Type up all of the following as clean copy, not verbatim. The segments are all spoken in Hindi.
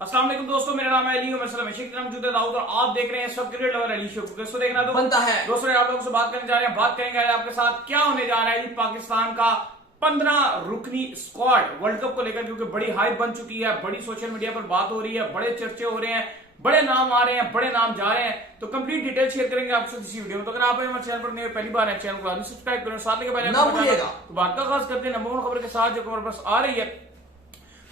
अस्सलाम वालेकुम दोस्तों, मेरा नाम है अली और मैं मौजूद दाऊद और आप देख रहे हैं सब क्रिकेट लवर अली शो। दोस्तों देखना तो बनता है। दोस्तों आप लोगों से बात करने जा रहे हैं, बात करेंगे आज आपके साथ क्या होने जा रहा है जी पाकिस्तान का 15 रुकनी स्क्वाड वर्ल्ड कप को लेकर, क्योंकि बड़ी हाइप बन चुकी है, बड़ी सोशल मीडिया पर बात हो रही है, बड़े चर्चे हो रहे हैं, बड़े नाम आ रहे हैं, बड़े नाम जा रहे हैं। तो कंप्लीट डिटेल शेयर करेंगे आपसे इसी वीडियो में। तो अगर आप हमारे चैनल पर नए पहली बार है, चैनल को सब्सक्राइब करें, साथ लेके पहले ना भूलिएगा। तो बात का खास करते हैं नंबर वन खबर के साथ जो हमारे पास आ रही है।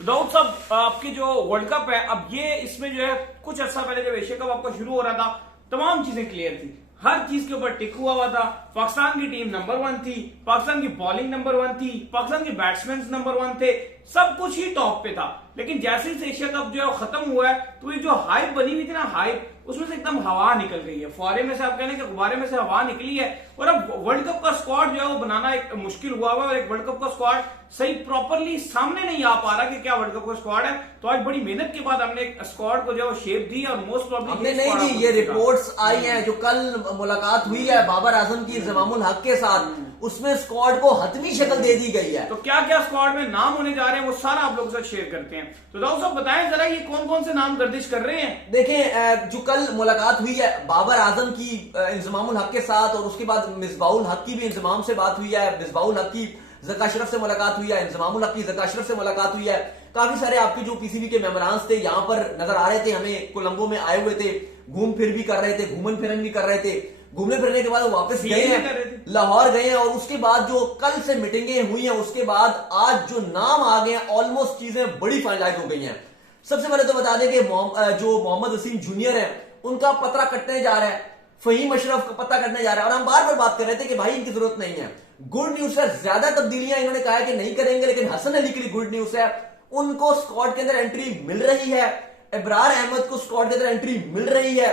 तो दाऊद साहब, आपकी जो वर्ल्ड कप है, अब ये इसमें जो है कुछ अर्सा पहले जब एशिया कप आपका शुरू हो रहा था, तमाम चीजें क्लियर थी, हर चीज के ऊपर टिक हुआ था। पाकिस्तान की टीम नंबर 1 थी, पाकिस्तान की बॉलिंग नंबर 1 थी, पाकिस्तान के बैट्समैन नंबर 1 थे, सब कुछ ही टॉप पे था। लेकिन जैसे ही एशिया कप जो है खत्म हुआ है, तो ये जो हाइप बनी हुई थी ना, हाइप उसमें से एकदम हवा निकल गई है। फुआरे में से आप कहने के गुब्बारे में से हवा निकली है, और अब वर्ल्ड कप का स्क्वाड जो है वो बनाना एक मुश्किल हुआ है, और एक वर्ल्ड कप का स्क्वाड सही प्रॉपरली सामने नहीं आ पा रहा कि क्या वर्ल्ड कप का स्क्वाड है। तो आज बड़ी मेहनत के बाद हमने एक स्क्वाड को जो शेप दी, और मोस्ट हमने प्रॉब्लम नहीं दी, ये रिपोर्ट्स आई हैं जो कल मुलाकात हुई है बाबर आजम की इंजमामुल हक के साथ, उसमें स्क्वाड को हतमी शक्ल दे दी गई है। तो क्या क्या स्क्वाड में नाम होने जा रहे हैं, वो सारा आप लोगों के साथ शेयर करते हैं। तो दाऊद साहब बताएं जरा, ये कौन कौन से नाम गर्दिश कर रहे हैं। देखें, जो कल मुलाकात हुई है बाबर आजम की इंजमामुल हक के साथ, और उसके बाद मिसबाउल हक की भी इंजमाम से बात हुई है, मिसबाउल हक की ज़का अशरफ से मुलाकात हुई है, इंजमामुल हक की ज़का अशरफ से मुलाकात हुई है। काफी सारे आपके जो पीसीबी के मेंबरान थे यहाँ पर नजर आ रहे थे, हमें कोलंबो में आए हुए थे, घूम फिर भी कर रहे थे, घूमन फिरन भी कर रहे थे। घूमने फिरने के बाद वो वापस गए हैं, लाहौर गए हैं, और उसके बाद जो कल से मीटिंगें हुई हैं, उसके बाद आज जो नाम आ गए हैं, ऑलमोस्ट चीजें बड़ी फाइनलाइज हो गई हैं। सबसे पहले तो बता दें कि जो मोहम्मद वसीम जूनियर है, उनका पत्रा कटने जा रहा है, फहीम अशरफ का पत्ता कटने जा रहा है, और हम बार बार बात कर रहे थे कि भाई इनकी जरूरत नहीं है। गुड न्यूज है, ज्यादा तब्दीलियां इन्होंने कहा कि नहीं करेंगे, लेकिन हसन अली के लिए गुड न्यूज है, उनको स्क्वाड के अंदर एंट्री मिल रही है। इब्रार अहमद को स्क्वाड के अंदर एंट्री मिल रही है।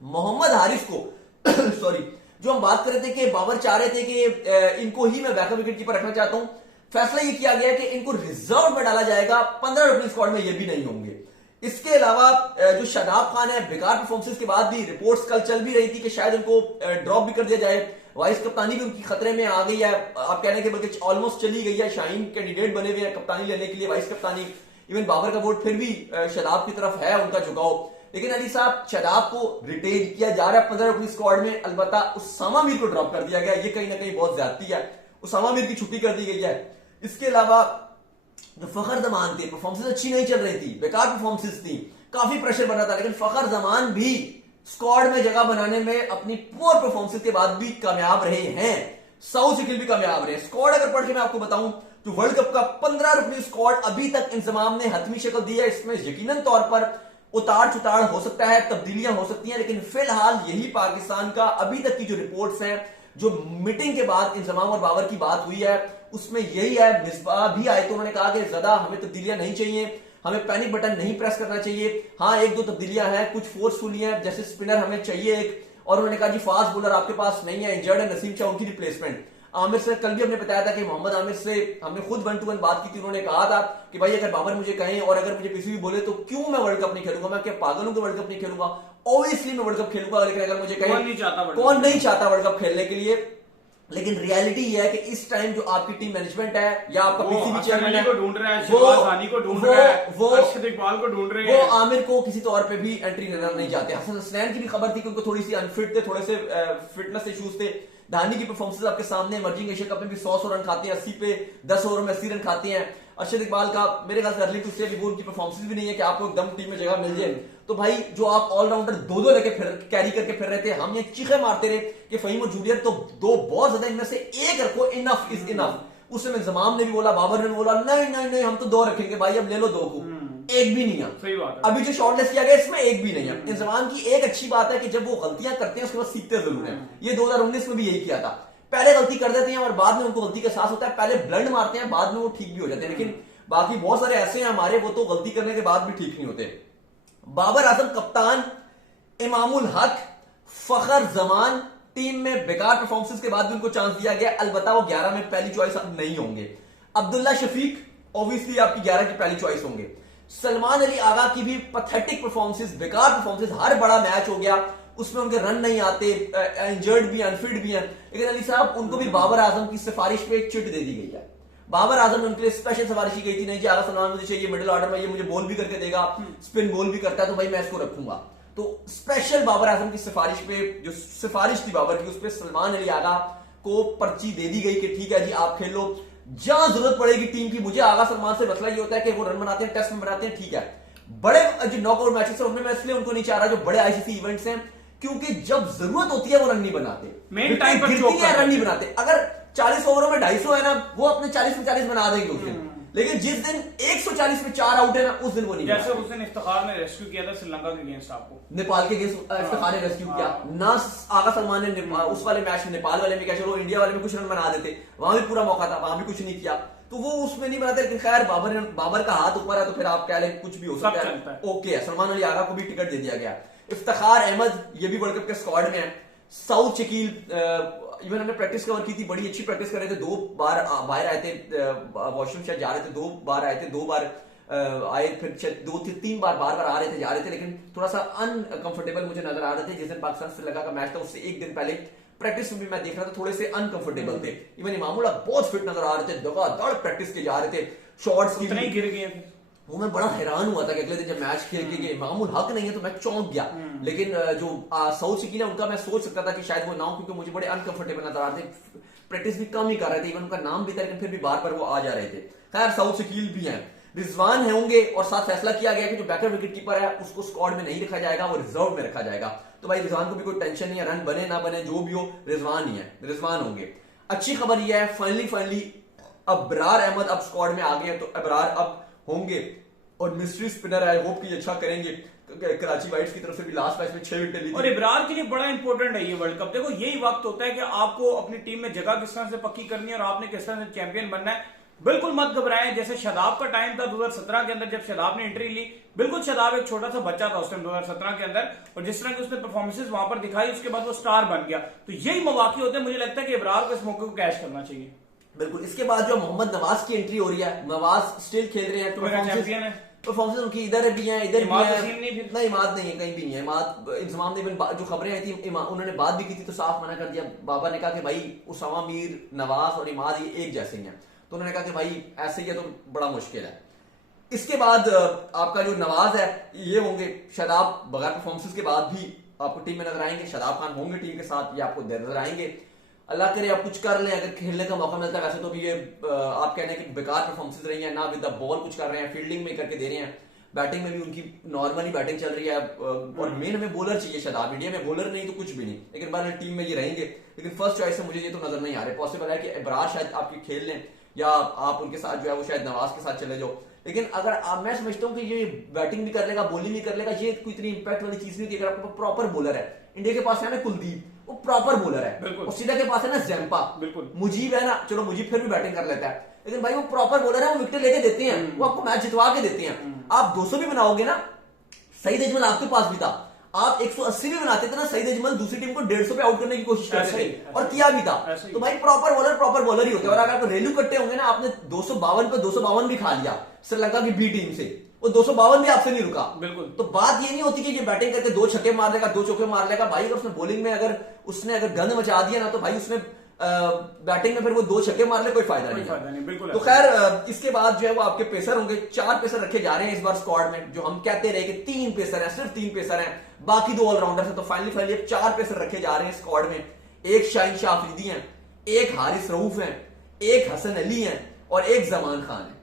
मोहम्मद हारिस को सॉरी, जो हम बात कर रहे थे कि बाबर चाह रहे थे कि इनको ही मैं बैकअप विकेट कीपर रखना चाहता हूं, फैसला ये किया गया कि इनको रिजर्व में डाला जाएगा, 15 रुकनी स्क्वाड में ये भी नहीं होंगे। इसके अलावा जो शादाब खान है, बेकार परफॉर्मेंस के बाद भी रिपोर्ट्स कल चल भी रही थी कि शायद उनको ड्रॉप भी कर दिया जाए, वाइस कप्तानी भी उनकी खतरे में आ गई है, आप कहने के बल्कि ऑलमोस्ट चली गई है। शाहीन कैंडिडेट बने हुए हैं कप्तानी लेने के लिए, वाइस कप्तानी, इवन बाबर का वोट फिर भी शादाब की तरफ है उनका झुकाव। लेकिन अली साहब, शादाब को रिटेन किया जा रहा है 15 रुकनी स्क्वाड में, अलबत्ता उसामा मीर को ड्रॉप कर दिया गया, ये कहीं ना कहीं बहुत ज्यादती है, उसामा मीर की छुट्टी कर दी गई है। इसके अलावा जो फखर जमान थे, परफॉर्मेंस अच्छी नहीं चल रही थी, बेकार परफॉर्मेंस थी, काफी प्रेशर बना था, लेकिन फखर जमान भी स्क्वाड में जगह बनाने में अपनी पुअर परफॉर्मेंस के बाद भी कामयाब रहे हैं। साउथ सिकिल भी कामयाब रहे। स्क्वाड अगर पढ़ के मैं आपको बताऊं तो वर्ल्ड कप का 15 रुकनी स्क्वाड अभी तक इंतजाम ने हतमी शक्ल दी है। इसमें यकीनन तौर पर उतार चुतार हो सकता है, तब्दीलियां हो सकती हैं, लेकिन फिलहाल यही पाकिस्तान का अभी तक की जो रिपोर्ट्स हैं, जो मीटिंग के बाद इंजमाम और बाबर की बात हुई है, उसमें यही है। मिसबाह भी आए तो उन्होंने कहा कि ज्यादा हमें तब्दीलियां नहीं चाहिए, हमें पैनिक बटन नहीं प्रेस करना चाहिए। हाँ, एक दो तब्दीलियां हैं, कुछ फोर्सफुली हैं, जैसे स्पिनर हमें चाहिए एक, और उन्होंने कहा जी फास्ट बॉलर आपके पास नहीं है, इंजर्ड है, नसीम शाह उनकी रिप्लेसमेंट। आमिर से कल भी हमने बताया था कि मोहम्मद आमिर से हमने खुद 1-to-1 बात की थी, उन्होंने कहा था कि भाई अगर बाबर मुझे कहें और अगर मुझे पीसीबी बोले तो क्यों मैं वर्ल्ड कप नहीं खेलूंगा, मैं क्या पागल हूं कि वर्ल्ड कप नहीं खेलूंगा, ऑब्वियसली मैं वर्ल्ड कप खेलूंगा, लेकिन अगर मुझे कहें कौन नहीं चाहता वर्ल्ड कप खेलने के लिए। लेकिन रियलिटी यह है कि इस टाइम जो आपकी टीम मैनेजमेंट है या आपका पीसीबी चेयरमैन है, को ढूंढ रहा है, शहबाज को ढूंढ रहा है, अर्शद इकबाल को ढूंढ रहे हैं, वो आमिर को किसी तौर पे भी एंट्री देना नहीं चाहते। हसन हसनैन की भी खबर थी कि उनको थोड़ी सी अनफिट थे, थोड़े से फिटनेस इश्यूज थे। धानी की परफॉर्मेंस आपके सामने, इमर्जिंग एशिया कप में भी 100 रन खाते हैं, 80 पे 10 ओवर में 80 रन खाते हैं। अर्शद इकबाल का मेरे ख्याल से अर्ली टू स्टेट उनकी परफॉर्मेंस भी नहीं है कि आपको एकदम टीम में जगह मिल जाए। तो भाई जो आप ऑलराउंडर दो लेके कैरी करके फिर रहे थे, हम ये चीखे मारते रहे कि फहीम और जूनियर तो दो बहुत ज्यादा, इनमें से एक रखो, इनफ इज इनफ। उस समय जमाम ने भी बोला, बाबर ने भी बोला, नहीं नहीं नहीं हम तो 2 रखेंगे भाई, अब ले लो 2 को, एक भी नहीं है। सही बात है। अभी जो शॉर्टलिस्ट किया गया इसमें एक भी नहीं है। इंजमाम की एक अच्छी बात है कि जब वो गलतियां करते हैं उसके बाद सीखते जरूर हैं। ये 2019 में भी यही किया था, पहले गलती कर देते हैं और बाद में उनको गलती का एहसास होता है, पहले ब्लंड मारते हैं, बाद में वो ठीक भी हो जाते हैं। लेकिन बाकी बहुत सारे ऐसे हैं हमारे, वो तो गलती करने के बाद भी ठीक नहीं होते। बाबर आजम कप्तान, इमामुल हक, फखर जमान टीम में बेकार परफॉर्मेंस के बाद भी उनको चांस दिया गया, अलबत्ता वो 11 में पहली चॉइस अब नहीं होंगे। अब्दुल्ला शफीक ऑब्वियसली आपकी 11 की पहली चॉइस होंगे। सलमान अली आगा की भी पैथेटिक परफॉर्मेंस, बेकार परफॉर्मेंस, हर बड़ा मैच हो गया उसमें उनके रन नहीं आते, इंजर्ड भी, अनफिट भी हैं, लेकिन अली साहब उनको भी बाबर आजम की सिफारिश पे एक चिट दे दी गई है। बाबर आजम ने उनके लिए स्पेशल सिफारिश की गई थी, नहीं जी आगा सलमान मुझे चाहिए मिडिल ऑर्डर में, ये मुझे बॉल भी करके देगा, स्पिन बॉल भी करता है, तो भाई मैं इसको रखूंगा। तो स्पेशल बाबर आजम की सिफारिश पे, जो सिफारिश थी बाबर की, उस पर सलमान अली आगा को पर्ची दे दी गई कि ठीक है जी आप खेल लो, जहां जरूरत पड़ेगी टीम की। मुझे आगा सलमान से मसला ये होता है कि वो रन बनाते हैं, टेस्ट में बनाते हैं, ठीक है। बड़े जो नॉकआउट मैचेस है उनमें मैं इसलिए उनको नहीं चाह रहा, जो बड़े आईसीसी इवेंट्स हैं, क्योंकि जब जरूरत होती है वो रन नहीं बनाते, मेन टाइम पर गिरती है, रन नहीं बनाते। अगर 40 ओवरों में 250 है ना, वो अपने 40 में 40 बना देंगे उस दिन, लेकिन जिस दिन 140 में 4 आउट है ना, उस दिन वो नहीं। जैसे उस दिन इफ्तिखार ने रेस्क्यू किया था श्रीलंका के अगेंस्ट आपको, नेपाल के अगेंस्ट इफ्तिखार ने रेस्क्यू किया ना, आगा सलमान ने उस वाले मैच में, नेपाल वाले में क्या, चलो इंडिया वाले में कुछ रन बना देते, वहां भी पूरा मौका था, वहां भी कुछ नहीं किया, तो वो उसमें नहीं बनाते। लेकिन खैर बाबर का हाथ ऊपर है, तो फिर आप कह लें कुछ भी हो सकता है, ओके है। सलमान अली आगा को भी टिकट दे दिया गया। इफ्तिखार अहमद ये भी वर्ल्ड कप के स्क्वाड में है। साउथ शकील इवन हमने प्रैक्टिस कवर की थी, बड़ी अच्छी प्रैक्टिस कर रहे थे, 2 बार बाहर आए थे, वॉशरूम शायद जा रहे थे, 2 बार आए थे, 2 बार आए, फिर 2-3 बार बार आ रहे थे, जा रहे थे, लेकिन थोड़ा सा अनकंफर्टेबल मुझे नजर आ रहे थे। जिस दिन पाकिस्तान श्रीलंका का मैच था उससे एक दिन पहले प्रैक्टिस में भी मैं देख रहा था, थोड़े से अनकंफर्टेबल थे। इवन इमामुल हक बहुत फिट नजर आ रहे थे, दगादड़ प्रैक्टिस के जा रहे थे, शॉट्स की नहीं गिर गए थे। वो मैं बड़ा हैरान हुआ था कि अगले दिन जब मैच खेल के इमामुल हक नहीं है तो मैं चौंक गया। लेकिन जो साउथ शकील है उनका मैं सोच सकता था कि शायद वो ना हो, क्योंकि मुझे बड़े अनकंफर्टेबल नजर आ रहे थे, प्रैक्टिस भी कम ही कर रहे थे, इवन उनका नाम भी था, लेकिन फिर भी बार बार वो आ जा रहे थे। खैर साउथ शकील भी हैं, रिजवान है होंगे, और साथ फैसला किया गया कि जो बैकअप विकेट कीपर है उसको स्क्वाड में नहीं रखा जाएगा, वो रिजर्व में रखा जाएगा। तो भाई रिजवान को भी कोई टेंशन नहीं है, रन बने ना बने जो भी हो, रिजवान ही है, रिजवान होंगे। अच्छी खबर यह है फाइनली अबरार अहमद अब स्क्वाड में आ गए, तो अबरार अब होंगे, और मिस्ट्री स्पिनर है, होप कि अच्छा करेंगे। कराची वाइट्स की तरफ से भी लास्ट मैच में 6 विकेट ली थी, और इब्रार के लिए बड़ा इंपॉर्टेंट है ये वर्ल्ड कप। देखो यही वक्त होता है कि आपको अपनी टीम में जगह किस तरह से पक्की करनी है और आपने किस तरह से चैंपियन बनना है। बिल्कुल मत घबराएं, जैसे शादाब का टाइम था 2017 के अंदर, जब शादाब ने एंट्री ली, बिल्कुल शादाब एक छोटा सा बच्चा था उस टाइम 2017 के अंदर, और जिस तरह की उसने परफॉर्मेंसेस वहां पर दिखाई, उसके बाद वो स्टार बन गया। तो यही मौके होते हैं, मुझे लगता है कि इब्रार को इस मौके को कैश करना चाहिए। बिल्कुल। इसके बाद जो मोहम्मद नवाज की एंट्री हो रही है, नवाज स्टिल खेल रहे हैं, चैंपियन है, परफॉर्मेंस उनकी इधर भी है, इधर भी है, नहीं इमाद नहीं है, कहीं भी नहीं है इमाद। इंतजाम ने जो खबरें आई थी, उन्होंने बात भी की थी तो साफ मना कर दिया। बाबा ने कहा कि भाई उसामा मीर, नवाज और इमाद ये एक जैसे ही हैं, तो उन्होंने कहा कि भाई ऐसे ही है तो बड़ा मुश्किल है। इसके बाद आपका जो नवाज है ये होंगे, शादाब बगैर परफॉर्मेंस के बाद भी आपको टीम में नजर आएंगे, शादाब खान होंगे टीम के साथ, ये आपको नजर आएंगे। अल्लाह करे आप कुछ कर लें, अगर खेलने का मौका मिलता है। वैसे तो भी ये आप कहने की बेकार परफॉर्मेंस रही है ना, विद द बॉल कुछ कर रहे हैं, फील्डिंग में करके दे रहे हैं, बैटिंग में भी उनकी नॉर्मली बैटिंग चल रही है, और मेन हमें बॉलर चाहिए शादाब, इंडिया में बॉलर नहीं तो कुछ भी नहीं, लेकिन बार टीम में ये रहेंगे। लेकिन फर्स्ट चॉइस से मुझे ये तो नजर नहीं आ रहा है। पॉसिबल है कि इब्रार शायद आपकी खेल लें, या आप उनके साथ जो है वो शायद नवाज के साथ चले जाओ। लेकिन अगर मैं समझता हूँ कि ये बैटिंग भी कर लेगा, बॉलिंग भी कर लेगा, ये कोई इतनी इंपैक्ट वाली चीज नहीं होती। अगर आपके पास प्रॉपर बॉलर है, इंडिया के पास है ना कुलदीप, वो प्रॉपर बॉलर है, और सीधा के पास है ना जैम्पा, बिल्कुल मुजीब है ना, चलो मुजीब फिर भी बैटिंग कर लेता है, लेकिन भाई वो प्रॉपर बॉलर है, वो विकेट लेके देते हैं, वो आपको मैच जितवा के देते हैं। आप 200 भी बनाओगे ना, सईद अजमल आपके पास भी था, आप 180 भी बनाते थे ना, सईद अजमल दूसरी टीम को 150 पे आउट करने की कोशिश करते थे, और किया भी था। तो भाई प्रॉपर बॉलर ही होते हैं। और अगर आप रेलू कट्टे होंगे ना, आपने 252 पे 252 भी खा लिया श्रीलंका की बी टीम से, वो 252 भी आपसे नहीं रुका। बिल्कुल। तो बात ये नहीं होती कि ये बैटिंग करके 2 छक्के मार लेगा, 2 चौके मार लेगा। भाई अगर उसने बॉलिंग में अगर गंद मचा दिया ना, तो भाई उसने बैटिंग में फिर वो 2 छक्के मार ले, कोई फायदा नहीं। बिल्कुल। तो खैर इसके बाद जो है वो आपके पेसर होंगे, 4 पेसर रखे जा रहे हैं इस बार स्क्वाड में। जो हम कहते रहे कि 3 पेसर हैं, सिर्फ 3 पेसर हैं, बाकी 2 ऑलराउंडर हैं। तो फाइनली 4 पेसर रखे जा रहे हैं स्क्वाड में। एक शाहीन शाह अफरीदी हैं, एक हारिस रऊफ हैं, एक हसन अली हैं, और एक जमान खान है।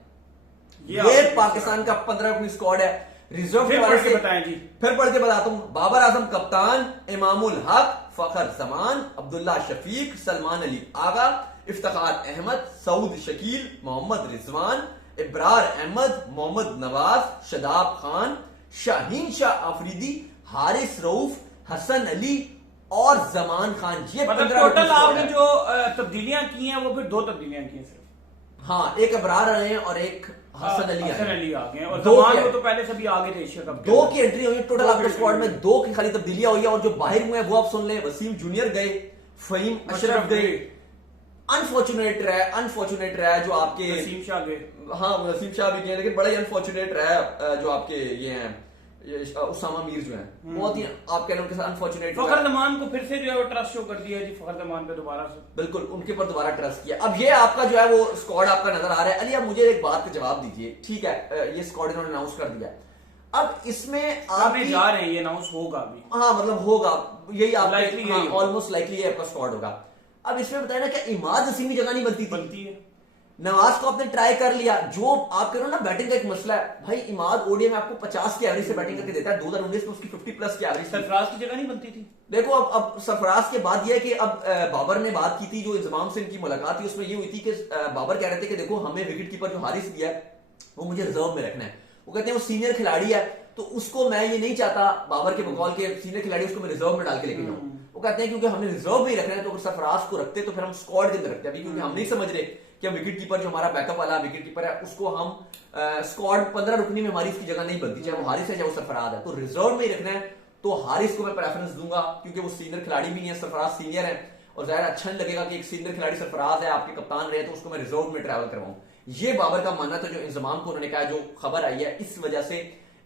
ये पाकिस्तान का 15 अपनी स्क्वाड है। रिजर्व फिर पढ़ के बताएं जी, फिर पढ़ के बताता हूं। बाबर आजम कप्तान, इमामुल हक, फखर जमान, अब्दुल्ला शफीक, सलमान अली आगा, इफ्तिखार अहमद, सऊद शकील, मोहम्मद रिजवान, इब्रार अहमद, मोहम्मद नवाज, शादाब खान, शाहीन शाह अफरीदी, हारिस रऊफ, हसन अली और जमान खान। ये टोटल आपने जो तब्दीलियां की हैं वो फिर 2 तब्दीलियां की हैं सिर्फ। हाँ, एक अबरार आए हैं और एक हसन अली आ गए, और जमान को तो पहले सभी आगे थे एशिया कप। 2 की एंट्री हुई टोटल आपके स्क्वाड में, 2 की खाली तब्दीलियां हुई है। और जो बाहर हुए हैं वो आप सुन ले, वसीम जूनियर गए, फहीम अशरफ गए, अनफॉर्चुनेट रहा जो आपके वसीम शाह गए। हाँ, वसीम शाह भी गए, लेकिन बड़ा ही अनफॉर्चुनेट रहा जो आपके ये हैं उसामा मीर जो है बहुत ही आप कह रहे हो उनके साथ अनफॉर्चुनेट फखर जमान को फिर से जो है वो ट्रस्ट शो कर दिया है जी, फखर जमान पे दोबारा से। बिल्कुल उनके ऊपर दोबारा ट्रस्ट किया। अब ये आपका जो है वो स्क्वाड आपका नजर आ रहा है। अली आप मुझे एक बात का जवाब दीजिए, ठीक है ये स्क्वाड इन्होंने अनाउंस कर दिया, अब इसमें आप जा रहे हैं, ये अनाउंस होगा अभी, हाँ मतलब होगा यही Likely आप ऑलमोस्ट लाइकली आपका स्क्वाड होगा। अब इसमें बताया ना कि इमाद हसीमी जगह नहीं बनती है। नवाज को आपने ट्राई कर लिया, जो आप कह रहे हो ना बैटिंग का एक मसला है भाई, इमाद ओडीआई में आपको 50 की एवरेज से बैटिंग करके देता है, 2019 में उसकी 50 प्लस की एवरेज। सरफराज की जगह नहीं बनती थी। देखो अब सरफराज के बाद यह है कि अब बाबर ने बात की थी, जो इंजमाम से इनकी मुलाकात थी उसमें ये हुई थी कि बाबर कह रहे थे कि देखो हमें विकेट कीपर जो हारिस दिया है वो मुझे रिजर्व में रखना है। वो कहते हैं वो सीनियर खिलाड़ी है तो उसको मैं ये नहीं चाहता बाबर के बकौल के सीनियर खिलाड़ी उसको मैं रिजर्व में डाल के लेके जाऊं। वो कहते हैं क्योंकि हमने रिजर्व में ही रखना है तो अगर सरफराज को रखते तो फिर हम स्क्वाड के अंदर रखते हैं, क्योंकि हम नहीं समझ रहे कि हम विकेट कीपर जो हमारा बैकअप वाला विकेट कीपर है उसको हम स्क्वाड 15 रुकनी में हमारी इसकी जगह नहीं बनती, चाहे वो हारिस है चाहे वो सरफराज है, तो रिजर्व में ही रखना है। तो हारिस को मैं प्रेफरेंस दूंगा क्योंकि वो सीनियर खिलाड़ी भी नहीं है, सरफराज सीनियर है और जाहिर अच्छा नहीं लगेगा कि एक सीनियर खिलाड़ी सरफराज है आपके कप्तान रहे तो उसको मैं रिजर्व में ट्रैवल करवाऊं। ये बाबर का मानना था जो इंजमाम को उन्होंने कहा, जो खबर आई है इस वजह से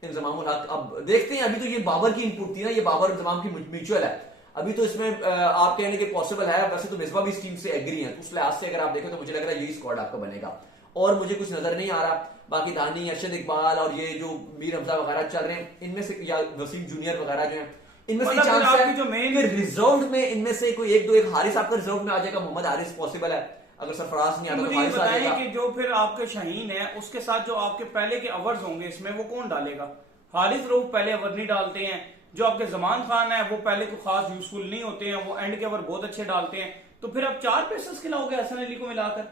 इंजमामुल हक। अब देखते हैं, अभी तो ये बाबर की इनपुट थी ना, ये बाबर इंजमाम की म्यूचुअल है, अभी तो इसमें आप कहने के पॉसिबल है। वैसे तो मिसबा भी इस टीम से एग्री है, तो उस लिहाज से अगर आप देखें तो मुझे लग रहा है यही स्क्वाड आपका बनेगा और मुझे कुछ नजर नहीं आ रहा। बाकी दानी, अरशद इकबाल और ये जो मीर हमजा वगैरह चल रहे हैं इनमें से, या वसीम जूनियर वगैरह जो है इनमें से चांस है जो मेन रिजर्व में इनमें से कोई एक दो, एक हारिस आपका रिजर्व में आ जाएगा, मोहम्मद हारिस पॉसिबल है, अगर सरफराज नहीं आता तो हारिस आ जाएगा। कि जो फिर आपके शाहीन है उसके साथ जो आपके पहले के ओवर्स होंगे इसमें वो कौन डालेगा? हारिस रऊफ पहले ओवर नहीं डालते हैं, जो आपके जमान खान है वो पहले को खास यूजफुल नहीं होते हैं, वो एंड के ओवर बहुत अच्छे डालते हैं, तो फिर आप 4 पेसर्स खिलाओगे हसन अली को मिलाकर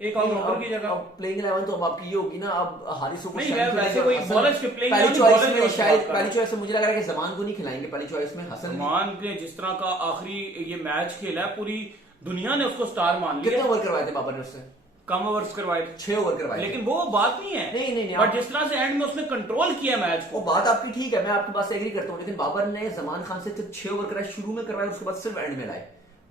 एक ऑलराउंडर की जगह। प्लेइंग 11 तो अब आपकी ये होगी ना, अब हारिस को वैसे कोई बॉलर्स के प्लेइंग पहली चॉइस में शायद पहली चॉइस में मुझे लग रहा है कि जमान को नहीं खिलाएंगे, पहली चॉइस में हसन जमान के जिस तरह का आखिरी ये मैच खेला है पूरी दुनिया ने उसको स्टार मान लिया। कितने ओवर करवाए थे बाबर ने उससे? कम ओवर्स करवाए, 6 ओवर करवाए, लेकिन वो बात नहीं है। नहीं बट जिस तरह से एंड में उसने कंट्रोल किया मैच को, वो बात आपकी ठीक है, मैं आपकी बात से एग्री करता हूँ, लेकिन बाबर ने जमान खान से सिर्फ 6 ओवर कराए, शुरू में करवाए, उसके बाद सिर्फ एंड में लाए,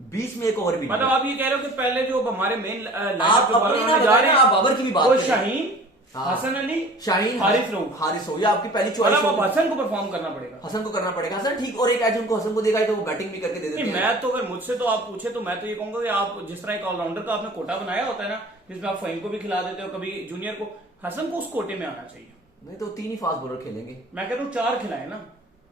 बीच में एक ओवर भी। मतलब आप ये कह रहे हो कि पहले जो हमारे मेन आप जा रहे हैं, आप बाबर की भी बात, शाहीन, हसन अली, शाहीन, हारिस रऊफ, हारिस हो, या आपकी पहली चॉइस हो, हसन को परफॉर्म करना पड़ेगा, हसन को करना पड़ेगा। हसन ठीक, और एक एज उनको हसन को देगा तो वो बैटिंग भी करके दे देते हैं। मैं तो अगर मुझसे तो आप पूछे तो मैं तो ये कहूंगा कि आप जिस तरह एक ऑलराउंडर का आपने कोटा बनाया होता है ना, जिसमें आप फहीम को भी खिला देते हो, कभी जूनियर को, हसन को उस कोटे में आना चाहिए। नहीं तो 3 ही फास्ट बॉलर खेलेंगे, मैं कह रहा हूँ 4 खिलाए ना,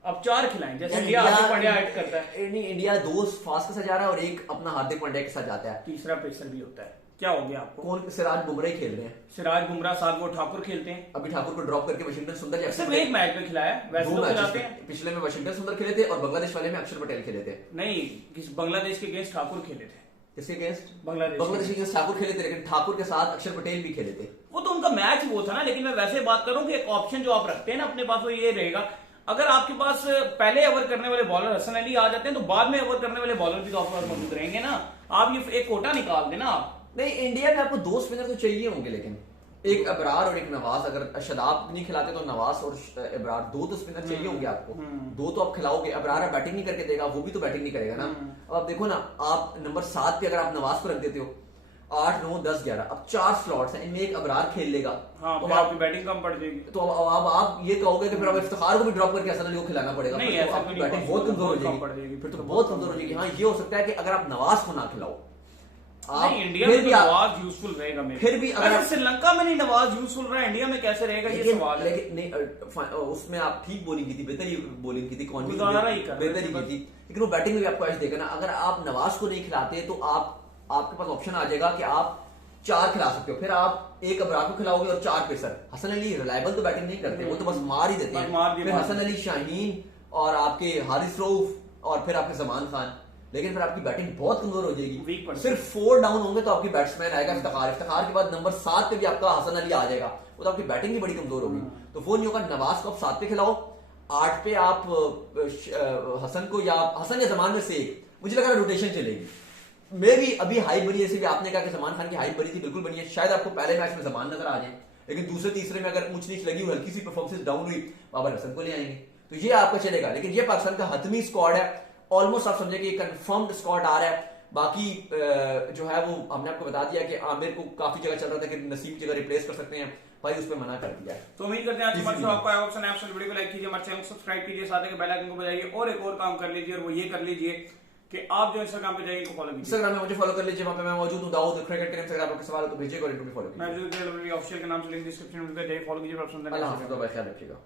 अब 4 खिलाएं, जैसे इंडिया हार्दिक पांड्या ऐड करता है। नहीं, इंडिया 2 फास्ट के साथ जा रहा है और एक अपना हार्दिक पांड्या के साथ जाता है, तीसरा पेसर भी होता है। क्या हो गया आपको? कौन? सिराज बुमराह खेल रहे हैं, सिराज बुमराह साथ वो ठाकुर खेलते हैं। अभी ठाकुर को ड्रॉप करके वाशिंगटन सुंदर सिर्फ एक मैच में खिलाया, वैसे तो खिलाते हैं। पिछले में वाशिंगटन सुंदर खेले थे और बांग्लादेश वाले में अक्षर पटेल खेले थे। नहीं, किस बांग्लादेश के अगेंस्ट ठाकुर खेले थे। किसके अगेंस्ट? बांग्लादेश के अगेंस्ट ठाकुर खेले थे, लेकिन ठाकुर के साथ अक्षर पटेल भी खेले थे। वो तो उनका मैच वो था ना, लेकिन मैं वैसे बात करूं कि एक ऑप्शन जो आप रखते हैं ना अपने पास वो ये रहेगा, अगर आपके पास पहले ओवर करने वाले बॉलर हसन अली आ जाते हैं तो बाद में ओवर करने वाले बॉलर भी तो आपके पास मौजूद रहेंगे ना। आप ये एक कोटा निकाल देना आप। नहीं, इंडिया में आपको 2 स्पिनर तो चाहिए होंगे, लेकिन एक अबरार और एक नवाज, अगर शदाब नहीं खिलाते तो नवाज और अबरार 2 तो स्पिनर चाहिए होंगे आपको, 2 तो आप खिलाओगे। अबरार बैटिंग नहीं करके देगा, वो भी तो बैटिंग नहीं करेगा ना। अब आप देखो ना, आप नंबर 7 पे अगर आप नवाज को रख देते हो, 8, 9, 10, 11, अब 4 स्लॉट्स हैं, इनमें एक अबरार खेल लेगा, हाँ, तो आपकी बैटिंग कम पड़ जाएगी। तो अब आप ये कहोगे कि फिर अब इफ्तिखार को भी ड्रॉप करके हसन अली को खिलाना पड़ेगा, नहीं, तो आपकी बैटिंग बहुत कमजोर हो जाएगी, फिर तो बहुत कमजोर हो जाएगी। हाँ, ये हो सकता है कि अगर आप नवाज को ना खिलाओ, आप इंडिया में तो नवाज यूजफुल रहेगा। फिर भी अगर श्रीलंका में नहीं नवाज यूजफुल रहा, इंडिया में कैसे रहेगा ये सवाल है। लेकिन नहीं, उसमें आप ठीक बॉलिंग की थी, बेहतरी बॉलिंग की थी, बेहतरी की थी, लेकिन वो बैटिंग में भी आपको ऐसे देगा ना, अगर आप नवाज को नहीं खिलाते तो आपके पास ऑप्शन आ जाएगा कि आप 4 खिला सकते हो, फिर आप एक अबरार को खिलाओगे और 4 पेसर। हसन अली रिलायबल तो बैटिंग नहीं करते, वो तो बस मार ही देते हैं। फिर हसन अली, शाहीन और आपके हारिस रऊफ और फिर आपके जमान खान, लेकिन फिर आपकी बैटिंग बहुत कमजोर हो जाएगी। सिर्फ 4 डाउन होंगे तो आपकी बैट्समैन आएगा इफ्तिखार के बाद नंबर 7 पे भी आपका हसन अली आ जाएगा, वो तो आपकी बैटिंग भी बड़ी कमजोर होगी। तो वो नहीं होगा, नवाज को आप 7 पे खिलाओ, 8 पे आप हसन को या हसन या जमान में से एक, मुझे लगा रोटेशन चलेगी। मे भी अभी हाइप बनी, जैसे भी आपने कहा कि जमान खान की हाइप बनी थी, बिल्कुल बनी है, शायद आपको पहले मैच में जमान नजर आ जाए, लेकिन दूसरे तीसरे में अगर ऊंच नीच लगी, हल्की सी परफॉर्मेंस डाउन हुई, बाबर हसन को ले आएंगे, तो ये आपका चलेगा। लेकिन ये पाकिस्तान का हतमी स्क्वाड है, ऑलमोस्ट आप समझे कि कंफर्म्ड स्क्वाड आ रहा है। बाकी जो है वो हमने आपको बता दिया कि आमिर को काफी जगह चल रहा था कि नसीम की जगह रिप्लेस कर सकते हैं, भाई उस पर मना कर दिया। तो उम्मीद करते हैं आज हमारे शो आपको आया होगा। पसंद वीडियो को लाइक कीजिए, हमारे चैनल को सब्सक्राइब कीजिए, साथ ही बेल आइकन को बजाइए और एक और काम कर लीजिए, और वो ये कर लीजिए कि आप जो इंस्टाग्राम पे जाइए फॉलो कीजिए। इंस्टाग्राम में मुझे फॉलो कर लीजिए, वहां पे मैं मौजूद हूं, दाऊद क्रिकेट टीम से। अगर आपको सवाल हो तो भेजिएगा और इनको भी फॉलो कीजिए। मैं ऑफिशियल के नाम से लिंक डिस्क्रिप्शन में दे, फॉलो कीजिए। अल्लाह हाफ़िज़, ख्याल रखिएगा।